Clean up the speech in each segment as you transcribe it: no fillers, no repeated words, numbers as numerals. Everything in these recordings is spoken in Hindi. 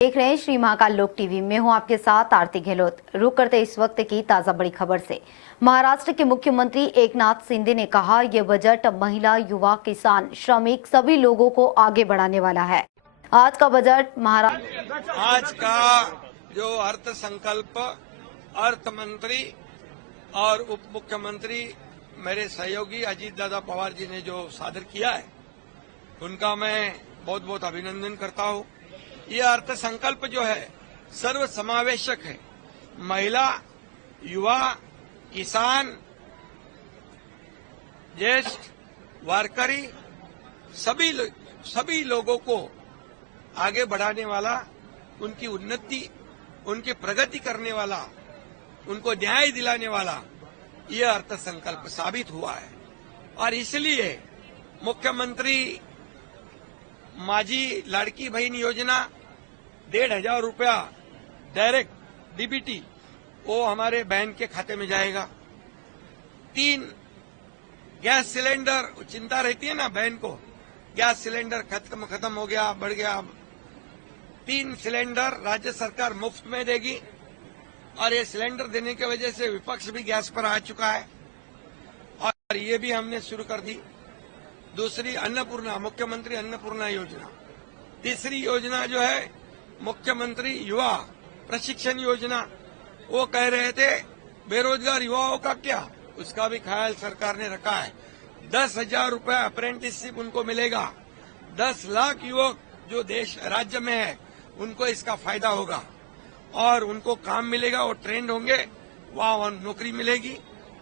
देख रहे हैं श्री महाकाल लोक टीवी में। हूं आपके साथ आरती गहलोत। रुक करते इस वक्त की ताजा बड़ी खबर से। महाराष्ट्र के मुख्यमंत्री एकनाथ शिंदे ने कहा, यह बजट महिला, युवा, किसान, श्रमिक सभी लोगों को आगे बढ़ाने वाला है। आज का बजट आज का जो अर्थ संकल्प अर्थ मंत्री और उप मुख्यमंत्री मेरे सहयोगी अजीत दादा पवार जी ने जो सादर किया है, उनका मैं बहुत बहुत अभिनंदन करता हूं। ये अर्थ संकल्प जो है सर्व समावेशक है। महिला, युवा, किसान, ज्येष्ठ, वारकरी सभी लोगों को आगे बढ़ाने वाला, उनकी उन्नति, उनकी प्रगति करने वाला, उनको न्याय दिलाने वाला ये अर्थ संकल्प साबित हुआ है। और इसलिए मुख्यमंत्री माझी लाड़की बहन योजना 1,500 रुपया डायरेक्ट डीबीटी वो हमारे बहन के खाते में जाएगा। 3 गैस सिलेंडर, चिंता रहती है ना बहन को, गैस सिलेंडर खत्म हो गया, बढ़ गया। 3 सिलेंडर राज्य सरकार मुफ्त में देगी और ये सिलेंडर देने की वजह से विपक्ष भी गैस पर आ चुका है और ये भी हमने शुरू कर दी। दूसरी अन्नपूर्णा, मुख्यमंत्री अन्नपूर्णा योजना। तीसरी योजना जो है मुख्यमंत्री युवा प्रशिक्षण योजना। वो कह रहे थे बेरोजगार युवाओं का क्या, उसका भी ख्याल सरकार ने रखा है। 10,000 रुपया अप्रेंटिसशिप उनको मिलेगा। 10 लाख युवक जो राज्य में है उनको इसका फायदा होगा और उनको काम मिलेगा, वो ट्रेंड होंगे, वहाँ नौकरी मिलेगी।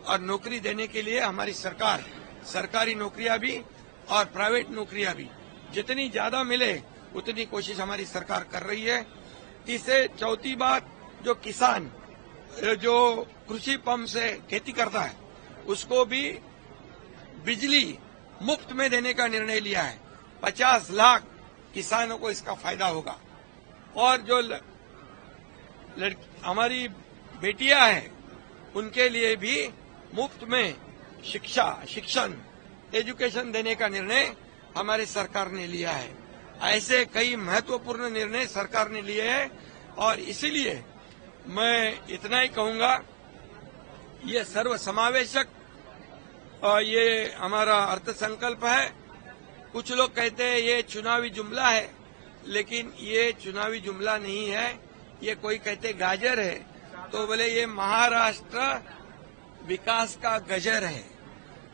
और नौकरी देने के लिए हमारी सरकार सरकारी नौकरियां भी और प्राइवेट नौकरियां भी जितनी ज्यादा मिले उतनी कोशिश हमारी सरकार कर रही है। तीसरे चौथी बात, जो किसान जो कृषि पंप से खेती करता है उसको भी बिजली मुफ्त में देने का निर्णय लिया है। 50 लाख किसानों को इसका फायदा होगा। और जो हमारी बेटियां हैं उनके लिए भी मुफ्त में शिक्षण एजुकेशन देने का निर्णय हमारी सरकार ने लिया है। ऐसे कई महत्वपूर्ण निर्णय सरकार ने लिए हैं और इसीलिए मैं इतना ही कहूंगा, ये सर्व समावेशक ये हमारा अर्थ संकल्प है। कुछ लोग कहते हैं ये चुनावी जुमला है, लेकिन ये चुनावी जुमला नहीं है। ये कोई कहते गाजर है, तो बोले ये महाराष्ट्र विकास का गजर है।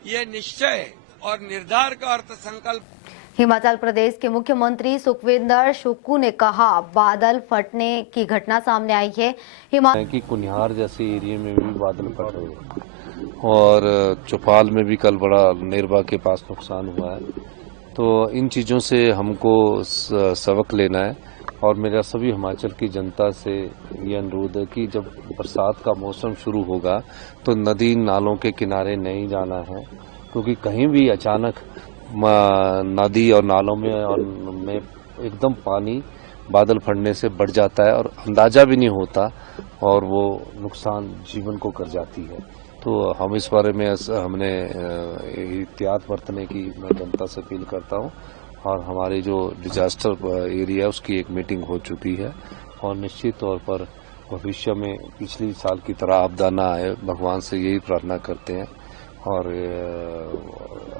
ये निश्चय और निर्धार का अर्थ संकल्प। हिमाचल प्रदेश के मुख्यमंत्री सुखविंदर सुक्खू ने कहा, बादल फटने की घटना सामने आई है। कि कुनिहार जैसे एरिया में भी बादल फट रहे हैं और चौपाल में भी कल बड़ा नेरबा के पास नुकसान हुआ है। तो इन चीज़ों से हमको सबक लेना है और मेरा सभी हिमाचल की जनता से ये अनुरोध है कि जब बरसात का मौसम शुरू होगा तो नदी नालों के किनारे नहीं जाना है, क्योंकि कहीं भी अचानक नदी और नालों में एकदम पानी बादल फटने से बढ़ जाता है और अंदाजा भी नहीं होता और वो नुकसान जीवन को कर जाती है। तो हम इस बारे में हमने एहतियात बरतने की मैं जनता से अपील करता हूँ और हमारी जो डिजास्टर एरिया है उसकी एक मीटिंग हो चुकी है और निश्चित तौर पर भविष्य में पिछली साल की तरह आपदा न आए, भगवान से यही प्रार्थना करते हैं। और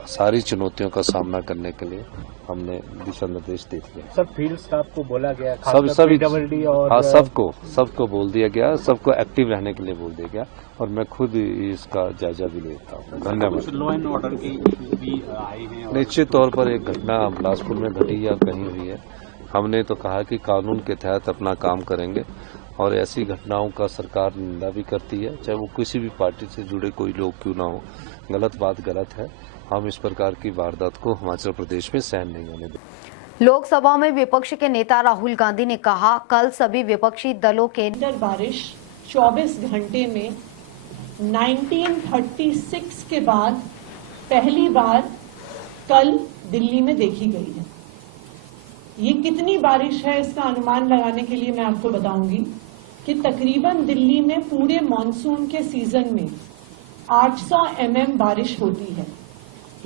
सारी चुनौतियों का सामना करने के लिए हमने दिशा निर्देश दे दिए। सब फील्ड स्टाफ को बोला गया, सभी और हाँ, सबको बोल दिया गया, सबको एक्टिव रहने के लिए बोल दिया गया और मैं खुद इसका जायजा भी लेता हूँ। धन्यवाद। लॉ एंड ऑर्डर की भी आए हैं। निश्चित तौर पर एक घटना बिलासपुर में घटी या कहीं हुई है, हमने तो कहा कि कानून के तहत अपना काम करेंगे और ऐसी घटनाओं का सरकार निंदा भी करती है, चाहे वो किसी भी पार्टी से जुड़े कोई लोग क्यों ना हो। गलत बात गलत है। हम इस प्रकार की वारदात को हिमाचल प्रदेश में सहन नहीं होने देंगे। लोकसभा में विपक्ष के नेता राहुल गांधी ने कहा, कल सभी विपक्षी दलों के बारिश 24 घंटे में 1936 के बाद पहली बार कल दिल्ली में देखी गई है। ये कितनी बारिश है इसका अनुमान लगाने के लिए मैं आपको बताऊंगी कि तकरीबन दिल्ली में पूरे मॉनसून के सीजन में 800 mm बारिश होती है,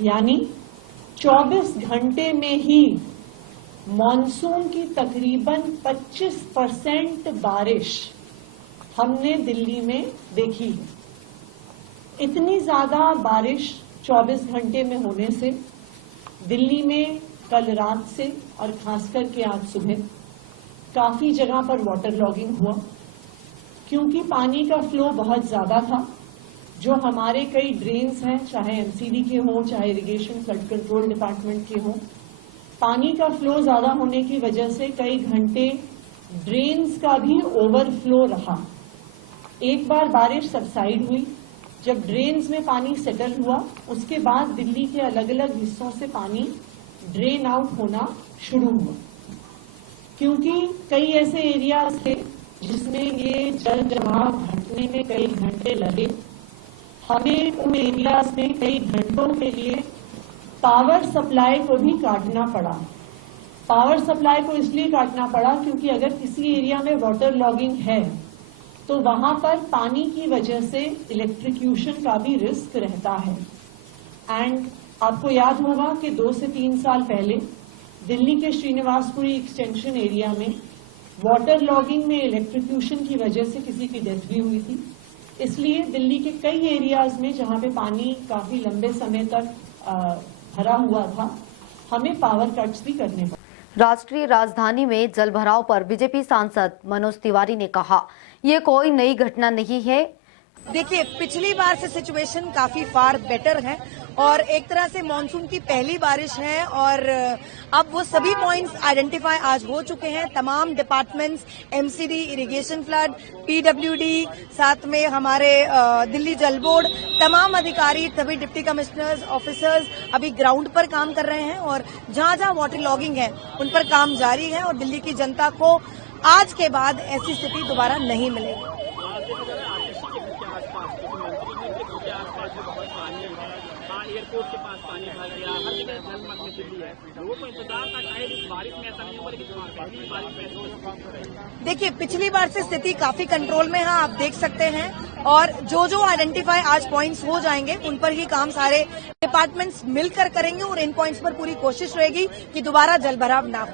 यानी 24 घंटे में ही मॉनसून की तकरीबन 25% बारिश हमने दिल्ली में देखी है। इतनी ज्यादा बारिश 24 घंटे में होने से दिल्ली में कल रात से और खासकर के आज सुबह काफी जगह पर वाटर लॉगिंग हुआ, क्योंकि पानी का फ्लो बहुत ज्यादा था। जो हमारे कई ड्रेन्स हैं, चाहे एमसीडी के हों, चाहे इरिगेशन फ्लड कंट्रोल डिपार्टमेंट के हों, पानी का फ्लो ज्यादा होने की वजह से कई घंटे ड्रेन्स का भी ओवरफ्लो रहा। एक बार बारिश सबसाइड हुई, जब ड्रेन्स में पानी सेटल हुआ, उसके बाद दिल्ली के अलग अलग हिस्सों से पानी ड्रेन आउट होना शुरू हुआ, क्योंकि कई ऐसे एरियाज थे जिसमें ये जल जमाव घटने में कई घंटे लगे। हमें उन एरियाज में कई घंटों के लिए पावर सप्लाई को भी काटना पड़ा। पावर सप्लाई को इसलिए काटना पड़ा क्योंकि अगर किसी एरिया में वाटर लॉगिंग है तो वहां पर पानी की वजह से इलेक्ट्रिक्यूशन का भी रिस्क रहता है। एंड आपको याद होगा कि 2 से 3 साल पहले दिल्ली के श्रीनिवासपुरी एक्सटेंशन एरिया में वाटर लॉगिंग में इलेक्ट्रिक्यूशन की वजह से किसी की डेथ भी हुई थी। इसलिए दिल्ली के कई एरियाज में जहां पे पानी काफी लंबे समय तक भरा हुआ था, हमें पावर कट्स भी करने पड़े। राष्ट्रीय राजधानी में जलभराव पर बीजेपी सांसद मनोज तिवारी ने कहा, ये कोई नई घटना नहीं है। देखिए, पिछली बार से सिचुएशन काफी फार बेटर है और एक तरह से मानसून की पहली बारिश है और अब वो सभी पॉइंट्स आइडेंटिफाई आज हो चुके हैं। तमाम departments, MCD, irrigation flood, PWD, साथ में हमारे दिल्ली जल बोर्ड, तमाम अधिकारी, सभी डिप्टी कमिश्नर्स, ऑफिसर्स अभी ग्राउंड पर काम कर रहे हैं और जहां जहां वाटर लॉगिंग है उन पर काम जारी है और दिल्ली की जनता को आज के बाद ऐसी स्थिति दोबारा नहीं मिलेगी। एयरपोर्ट के पास पानी भर गया, हर जगह जलमग्न दिल्ली है। लोगों को इंतजार था, शायद इस बारिश में ऐसा नहीं होगा, लेकिन पहली बारिश में देखिए, पिछली बार से स्थिति काफी कंट्रोल में है, आप देख सकते हैं। और जो जो आइडेंटिफाई आज पॉइंट्स हो जाएंगे उन पर ही काम सारे डिपार्टमेंट्स मिलकर करेंगे और इन पॉइंट्स पर पूरी कोशिश रहेगी कि दोबारा जलभराव ना हो।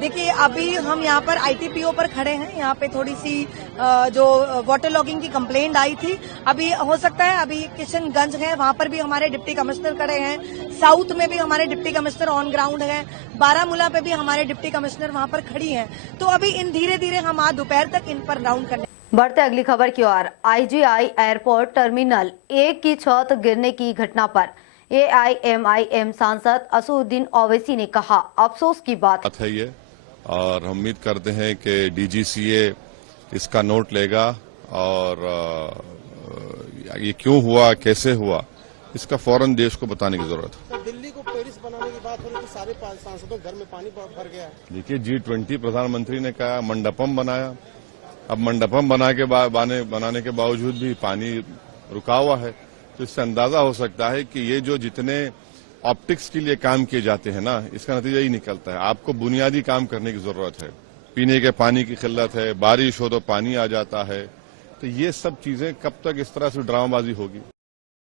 देखिए, अभी हम यहाँ पर आईटीपीओ पर खड़े हैं। यहाँ पे थोड़ी सी जो वाटर लॉगिंग की कंप्लेंट आई थी, अभी हो सकता है अभी किशनगंज है, वहाँ पर भी हमारे डिप्टी कमिश्नर खड़े हैं। साउथ में भी हमारे डिप्टी कमिश्नर ऑन ग्राउंड हैं। बारामूला पे भी हमारे डिप्टी कमिश्नर वहाँ पर खड़ी हैं। तो अभी इन धीरे धीरे हम आज दोपहर तक इन पर राउंड करने। बढ़ते अगली खबर की ओर। आईजीआई एयरपोर्ट टर्मिनल 1 की छत गिरने की घटना पर एआईएमआईएम सांसद असदुद्दीन ओवैसी ने कहा, अफसोस की बात है ये, और हम उम्मीद करते हैं कि डीजीसीए इसका नोट लेगा और ये क्यों हुआ, कैसे हुआ, इसका फौरन देश को बताने की जरूरत है। दिल्ली को पेरिस बनाने की बात हो रही थी, सारे सांसदों घर में पानी भर गया है। देखिए, G20 प्रधानमंत्री ने कहा मंडपम बनाया, अब मंडपम बनाने के बावजूद भी पानी रुका हुआ है। तो इससे अंदाजा हो सकता है कि ये जो जितने ऑप्टिक्स के लिए काम किए जाते हैं ना, इसका नतीजा ही निकलता है। आपको बुनियादी काम करने की जरूरत है। पीने के पानी की किल्लत है, बारिश हो तो पानी आ जाता है। तो ये सब चीजें कब तक इस तरह से ड्रामाबाजी होगी।